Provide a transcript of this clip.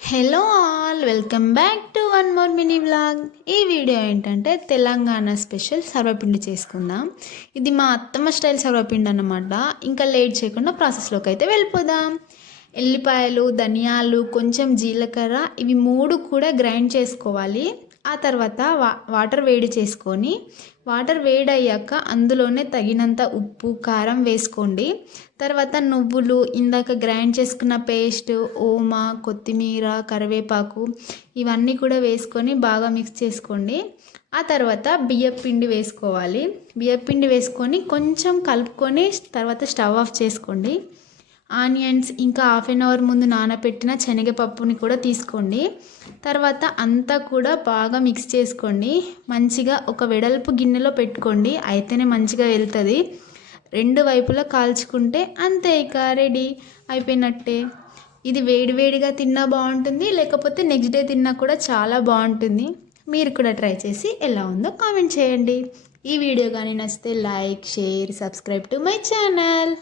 Hello all welcome back to one more mini vlog. ఈ video ఏంటంటే Telangana special సర్వపిండి చేసుకుందాం. ఇది మా అత్తమ్మ స్టైల్ సర్వపిండి అన్నమాట. ఇంకా లేట్ చేయకుండా ప్రాసెస్లోకి అయితే వెళ్ళిపోదాం. ఎల్లిపాయలు, ధనియాలు, కొంచెం జీలకర్ర ఇవి మూడు కూడా గ్రైండ్ చేసుకోవాలి. ఆ తర్వాత వాటర్ వేడి చేసుకొని వాటర్ వేడయ్యాక అందులోనే తగినంత ఉప్పు, కారం వేసుకోండి. తర్వాత నువ్వులు, ఇందాక గ్రైండ్ చేసుకున్న పేస్ట్, ఓమా, కొత్తిమీర, కరివేపాకు ఇవన్నీ కూడా వేసుకొని బాగా మిక్స్ చేసుకోండి. ఆ తర్వాత బియ్యపిండి వేసుకోవాలి. బియ్యపిండి వేసుకొని కొంచెం కలుపుకొని తర్వాత స్టవ్ ఆఫ్ చేసుకోండి. ఆనియన్స్ ఇంకా హాఫ్ అన్ అవర్ ముందు నానబెట్టిన శనగపప్పుని కూడా తీసుకోండి. తర్వాత అంతా కూడా బాగా మిక్స్ చేసుకోండి. మంచిగా ఒక వెడల్పు గిన్నెలో పెట్టుకోండి, అయితేనే మంచిగా వెళ్తుంది. రెండు వైపులా కాల్చుకుంటే అంతే, ఇక రెడీ అయిపోయినట్టే. ఇది వేడివేడిగా తిన్నా బాగుంటుంది, లేకపోతే నెక్స్ట్ డే తిన్నా కూడా చాలా బాగుంటుంది. మీరు కూడా ట్రై చేసి ఎలా ఉందో కామెంట్ చేయండి. ఈ వీడియో కానీ నచ్చితే like, share, subscribe to my channel.